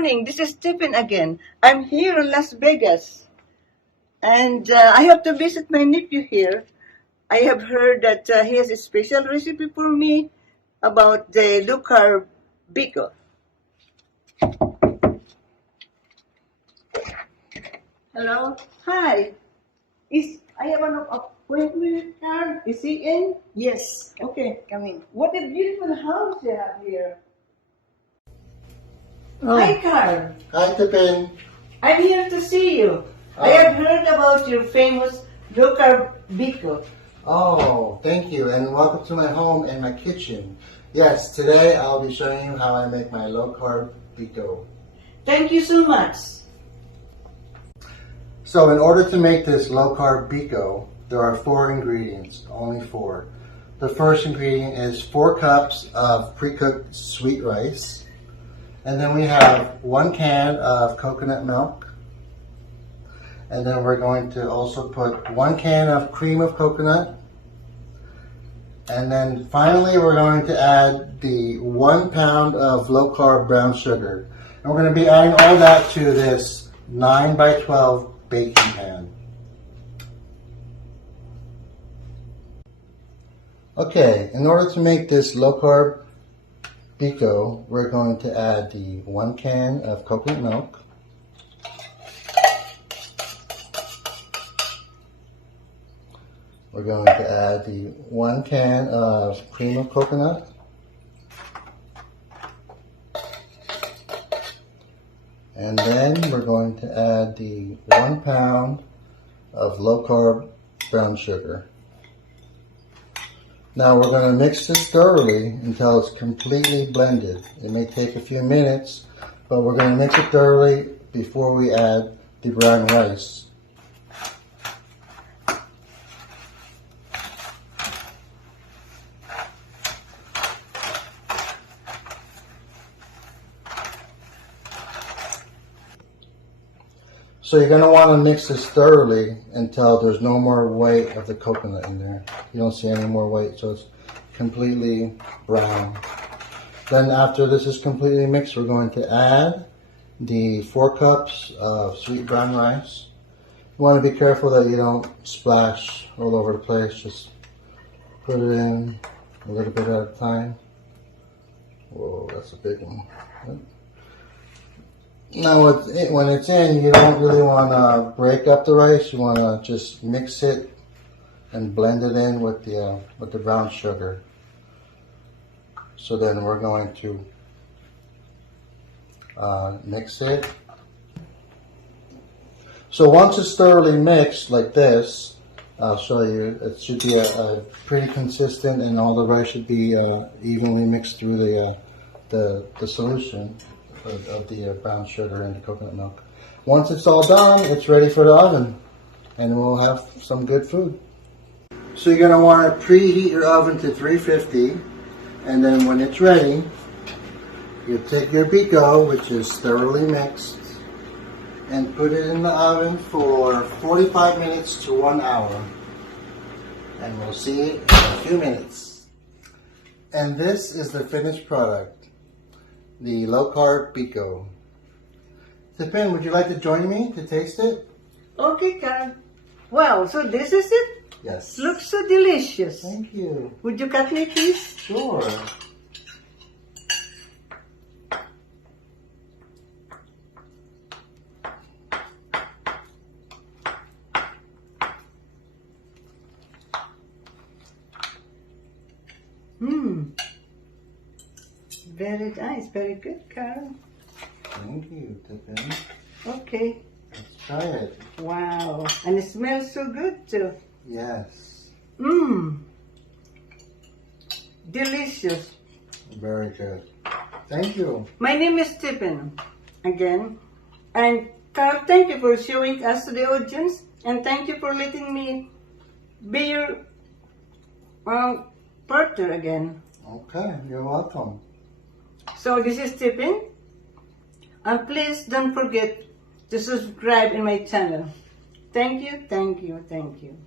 morning. This is Stephen again. I'm here in Las Vegas, and I have to visit my nephew here. I have heard that he has a special recipe for me about the low carb biko. Hello. Hi. I have an appointment with Carb. Is he in? Yes. Okay. Come in. What a beautiful house you have here. Oh. Hi, Carl. Hi, Tippin. I'm here to see you. I have heard about your famous low carb biko. Oh, thank you, and welcome to my home and my kitchen. Yes, today I'll be showing you how I make my low carb biko. Thank you so much. So in order to make this low carb biko, there are 4 ingredients, only 4. The first ingredient is 4 cups of pre-cooked sweet rice. And then we have 1 can of coconut milk. And then we're going to also put 1 can of cream of coconut. And then finally we're going to add the 1 pound of low carb brown sugar. And we're going to be adding all that to this 9 by 12 baking pan. Okay, in order to make this low carb biko, we're going to add the 1 can of coconut milk. We're going to add the 1 can of cream of coconut. And then we're going to add the 1 pound of low carb brown sugar. Now we're going to mix this thoroughly until it's completely blended. It may take a few minutes, but we're going to mix it thoroughly before we add the brown rice. So you're going to want to mix this thoroughly until there's no more white of the coconut in there. You don't see any more white, so it's completely brown. Then after this is completely mixed, we're going to add the 4 cups of sweet brown rice. You want to be careful that you don't splash all over the place. Just put it in a little bit at a time. Whoa, that's a big one. Now, when it's in, you don't really want to break up the rice. You want to just mix it and blend it in with the brown sugar. So then we're going to mix it. So once it's thoroughly mixed like this, I'll show you. It should be a pretty consistent, and all the rice should be evenly mixed through the solution of the brown sugar and the coconut milk. Once it's all done, it's ready for the oven, and we'll have some good food. So you're going to want to preheat your oven to 350, and then when it's ready, you take your biko, which is thoroughly mixed, and put it in the oven for 45 minutes to 1 hour. And we'll see it in a few minutes. And this is the finished product. The low carb biko. Tippin, would you like to join me to taste it? Okay, Carl. Wow, so this is it? Yes. Looks so delicious. Thank you. Would you cut me, please? Sure. Very nice, very good, Carl. Thank you, Tippin. Okay. Let's try it. Wow, and it smells so good too. Yes. Delicious. Very good. Thank you. My name is Stephen, again. And Carl, thank you for showing us to the audience, and thank you for letting me be your partner again. Okay, you're welcome. So this is Stephen, and please don't forget to subscribe in my channel. Thank you, thank you, thank you.